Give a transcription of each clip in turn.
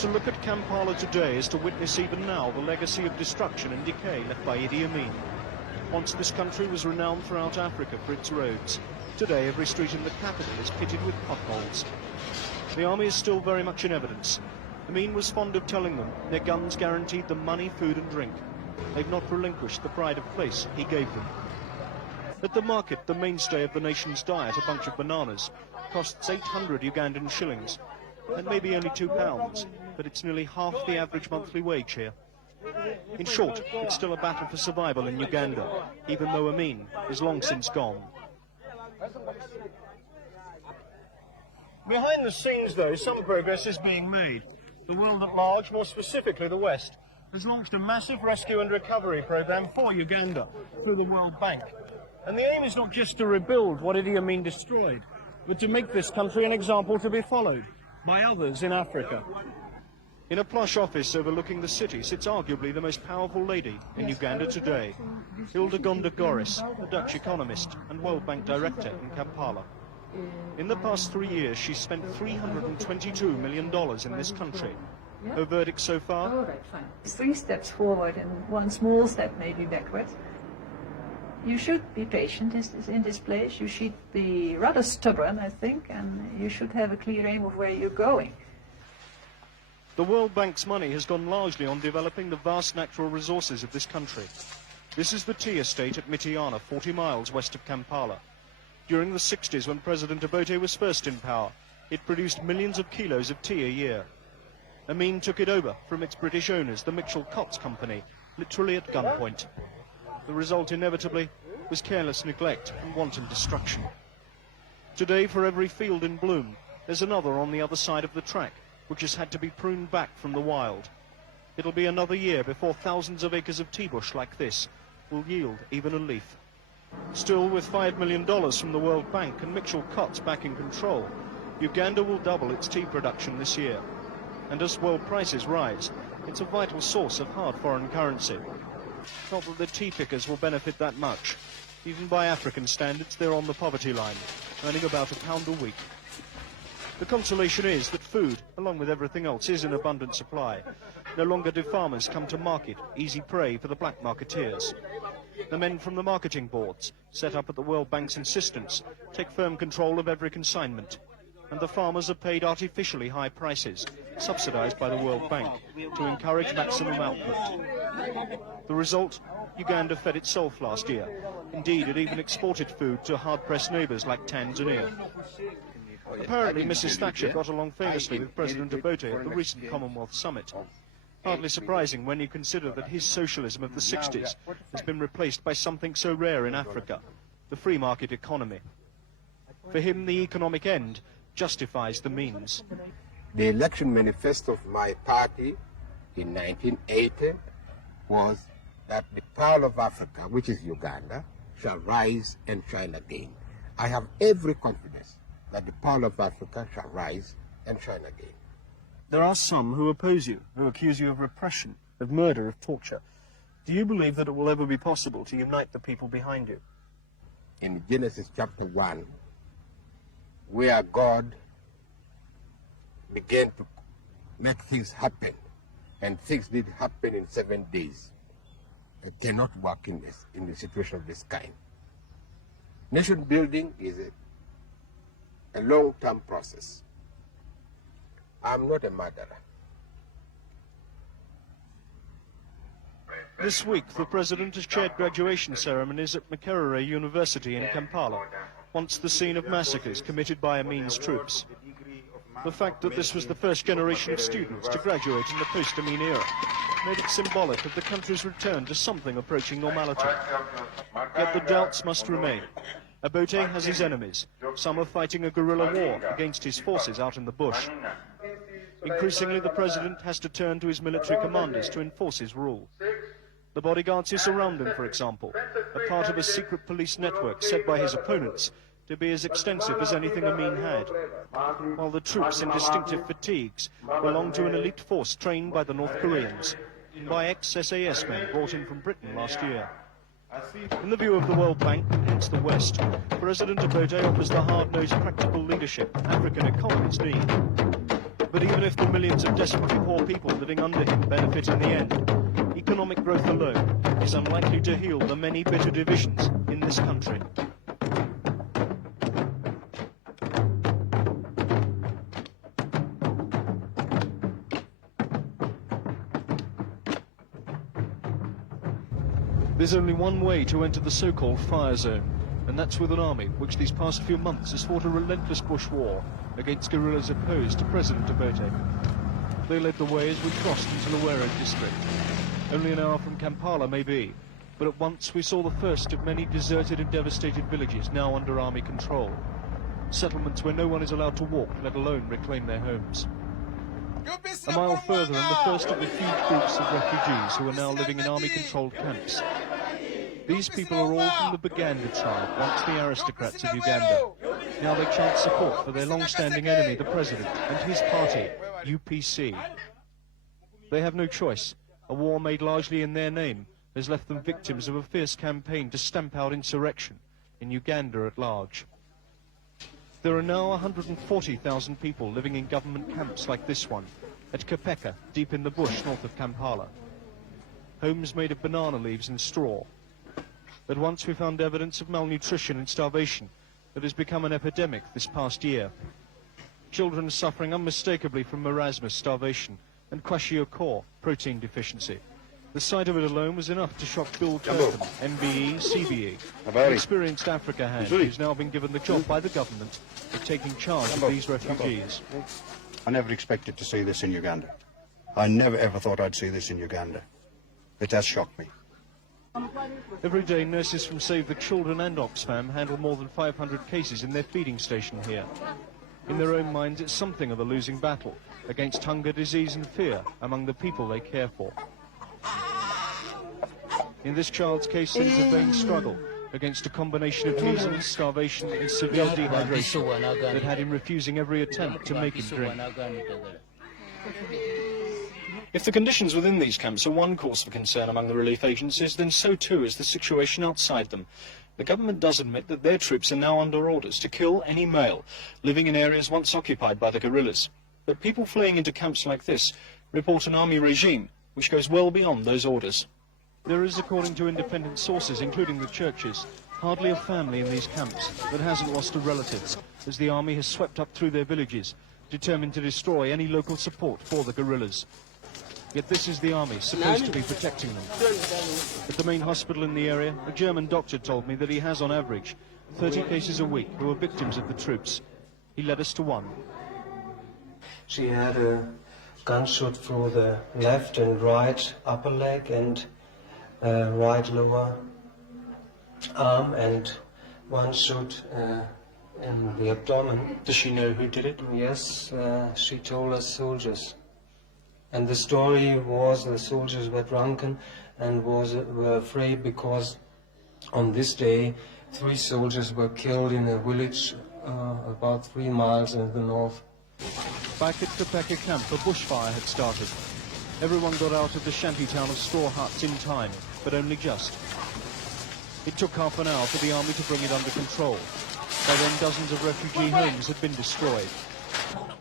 To look at Kampala today is to witness even now the legacy of destruction and decay left by Idi Amin. Once this country was renowned throughout Africa for its roads. Today every street in the capital is pitted with potholes. The army is still very much in evidence. Amin was fond of telling them their guns guaranteed them money, food and drink. They've not relinquished the pride of place he gave them. At the market, the mainstay of the nation's diet, a bunch of bananas, costs 800 Ugandan shillings. That may be only £2, but it's nearly half the average monthly wage here. In short, it's still a battle for survival in Uganda, even though Amin is long since gone. Behind the scenes, though, some progress is being made. The world at large, more specifically the West, has launched a massive rescue and recovery program for Uganda through the World Bank. And the aim is not just to rebuild what Idi Amin destroyed, but to make this country an example to be followed by others in Africa. In a plush office overlooking the city sits arguably the most powerful lady in Uganda today, Uganda Goris, a Dutch economist and World Bank director in Kampala. In the past 3 years, she's spent $322 million in this country. Her verdict so far? All right, fine. 3 steps forward and 1 small step maybe backwards. You should be patient in this place. You should be rather stubborn, I think, and you should have a clear aim of where you're going. The World Bank's money has gone largely on developing the vast natural resources of this country. This is the tea estate at Mitiana, 40 miles west of Kampala. During the 60s, when President Obote was first in power, it produced millions of kilos of tea a year. Amin took it over from its British owners, the Mitchell-Cox Company, literally at gunpoint. The result, inevitably, was careless neglect and wanton destruction. Today, for every field in bloom, there's another on the other side of the track, which has had to be pruned back from the wild. It'll be another year before thousands of acres of tea bush like this will yield even a leaf. Still, with $5 million from the World Bank and Mitchell-Cox back in control, Uganda will double its tea production this year. And as world prices rise, it's a vital source of hard foreign currency. Not that the tea pickers will benefit that much. Even by African standards, they're on the poverty line, earning about £1 a week. The consolation is that food, along with everything else, is in abundant supply. No longer do farmers come to market, easy prey for the black marketeers. The men from the marketing boards, set up at the World Bank's insistence, take firm control of every consignment. And the farmers are paid artificially high prices, subsidized by the World Bank, to encourage maximum output. The result? Uganda fed itself last year. Indeed, it even exported food to hard-pressed neighbours like Tanzania. Apparently, Mrs. Thatcher got along famously with President Obote at the recent Commonwealth Summit. Hardly surprising when you consider that his socialism of the 60s has been replaced by something so rare in Africa, the free market economy. For him, the economic end justifies the means. The election manifesto of my party in 1980 was that the Pearl of Africa, which is Uganda, shall rise and shine again. I have every confidence that the Pearl of Africa shall rise and shine again. There are some who oppose you, who accuse you of repression, of murder, of torture. Do you believe that it will ever be possible to unite the people behind you? In Genesis chapter 1, where God began to make things happen, and things did happen in 7 days, it cannot work in a situation of this kind. Nation building is a long-term process. I'm not a murderer. This week, the President has chaired graduation ceremonies at Makerere University in Kampala, once the scene of massacres committed by Amin's troops. The fact that this was the first generation of students to graduate in the post-Amin era made it symbolic of the country's return to something approaching normality. Yet the doubts must remain. Obote has his enemies. Some are fighting a guerrilla war against his forces out in the bush. Increasingly, the President has to turn to his military commanders to enforce his rule. The bodyguards who surround him, for example, are part of a secret police network said by his opponents to be as extensive as anything Amin had, while the troops in distinctive fatigues belong to an elite force trained by the North Koreans and by ex-SAS men brought in from Britain last year. In the view of the World Bank, and hence the West, President Obote offers the hard-nosed practical leadership African economies need. But But even if the millions of desperately poor people living under him benefit in the end, economic growth alone is unlikely to heal the many bitter divisions in this country. There's only one way to enter the so-called fire zone, and that's with an army which these past few months has fought a relentless bush war against guerrillas opposed to President Obote. They led the way as we crossed into Luwero district. Only an hour from Kampala maybe, but at once we saw the first of many deserted and devastated villages now under army control. Settlements where no one is allowed to walk, let alone reclaim their homes. A mile further and the first of the huge groups of refugees who are now living in army-controlled camps. These people are all from the Baganda tribe, once the aristocrats of Uganda. Now they chant support for their long-standing enemy, the president, and his party, UPC. They have no choice. A war made largely in their name has left them victims of a fierce campaign to stamp out insurrection in Uganda at large. There are now 140,000 people living in government camps like this one, at Kapeka, deep in the bush north of Kampala. Homes made of banana leaves and straw. At once we found evidence of malnutrition and starvation that has become an epidemic this past year. Children are suffering unmistakably from marasmus, starvation, and kwashiorkor, protein deficiency. The sight of it alone was enough to shock Bill Kirkham, MBE, CBE, an experienced Africa hand who's now been given the job by the government of taking charge of these refugees. I never expected to see this in Uganda. I never ever thought I'd see this in Uganda. It has shocked me. Every day, nurses from Save the Children and Oxfam handle more than 500 cases in their feeding station here. In their own minds, it's something of a losing battle against hunger, disease and fear among the people they care for. In this child's case, it is a vain struggle against a combination of measles, starvation and severe dehydration that had him refusing every attempt to make him drink. If the conditions within these camps are one cause for concern among the relief agencies, then so too is the situation outside them. The government does admit that their troops are now under orders to kill any male living in areas once occupied by the guerrillas. But people fleeing into camps like this report an army regime which goes well beyond those orders. There is, according to independent sources, including the churches, hardly a family in these camps that hasn't lost a relative, as the army has swept up through their villages, determined to destroy any local support for the guerrillas. Yet this is the army, supposed to be protecting them. At the main hospital in the area, a German doctor told me that he has, on average, 30 cases a week who are victims of the troops. He led us to one. She had a gunshot through the left and right upper leg and right lower arm, and one shot in the abdomen. Does she know who did it? Yes, she told us soldiers. And the story was the soldiers were drunken and were afraid because on this day 3 soldiers were killed in a village about 3 miles in the north. Back at Kapeka camp, a bushfire had started. Everyone got out of the shanty town of straw huts in time, but only just. It took half an hour for the army to bring it under control. By then, dozens of refugee homes had been destroyed.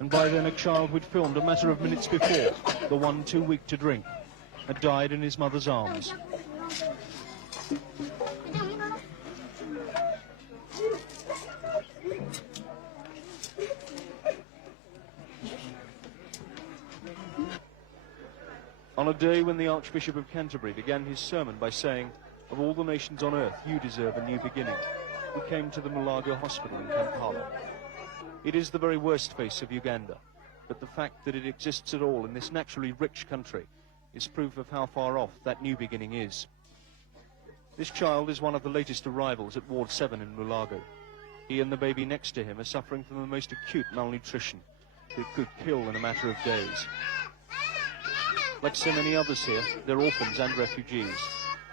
And by then, a child we'd filmed a matter of minutes before, the one too weak to drink, had died in his mother's arms. On a day when the Archbishop of Canterbury began his sermon by saying, "Of all the nations on earth, you deserve a new beginning," we came to the Mulago Hospital in Kampala. It is the very worst face of Uganda, but the fact that it exists at all in this naturally rich country is proof of how far off that new beginning is. This child is one of the latest arrivals at Ward 7 in Mulago. He and the baby next to him are suffering from the most acute malnutrition that could kill in a matter of days. Like so many others here, they're orphans and refugees.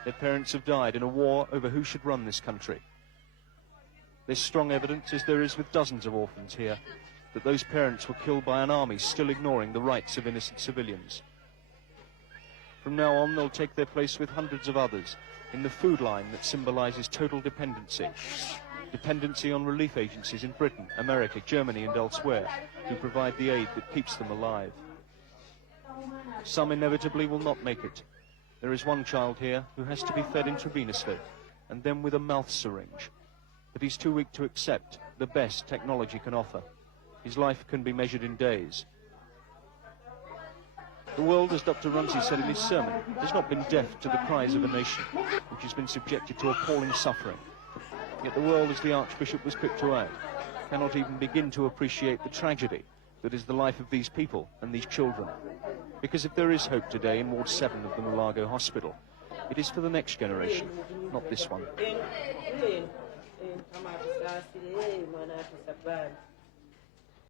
Their parents have died in a war over who should run this country. There's strong evidence, as there is with dozens of orphans here, that those parents were killed by an army still ignoring the rights of innocent civilians. From now on, they'll take their place with hundreds of others in the food line that symbolizes total dependency dependency on relief agencies in Britain, America, Germany and elsewhere, who provide the aid that keeps them alive. Some inevitably will not make it. There is one child here who has to be fed intravenously, and then with a mouth syringe. But he's too weak to accept the best technology can offer. His life can be measured in days. The world, as Dr. Runcie said in his sermon, has not been deaf to the cries of a nation which has been subjected to appalling suffering. Yet the world, as the Archbishop was quick to add, cannot even begin to appreciate the tragedy that is the life of these people and these children. Because if there is hope today in Ward 7 of the Mulago Hospital, it is for the next generation, not this one.